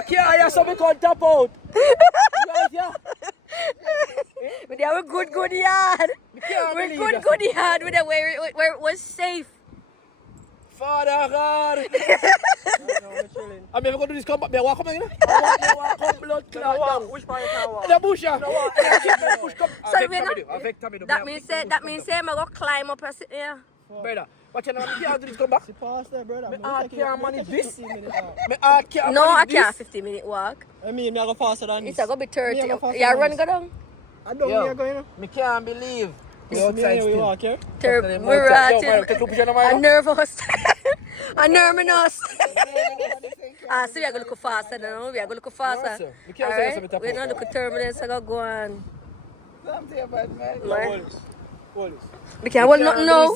Okay, I have something called tap out. Yeah. We have a good yard. We're good yard with where it was safe. Father God. I'm never going to do this. Come back. I walk up again. Walk up, blood clot down. Which part is that? The bush, yeah. So that means say I'm gonna climb up and sit here. Brother, watch your name. You can't do this. Come back. Pass there, brother. I can't manage this. No, I can't 50-minute walk. I mean, I'm going faster than this. It's gonna be 30. Yeah, run go down. I don't know going. I can't believe. We're outside still. We walk here. We're I'm nervous. I'm nervous. So we are going to look faster now. We are going to look faster. Alright? We're going to look at turbulence and go on. Something about man. We can't hold nothing now.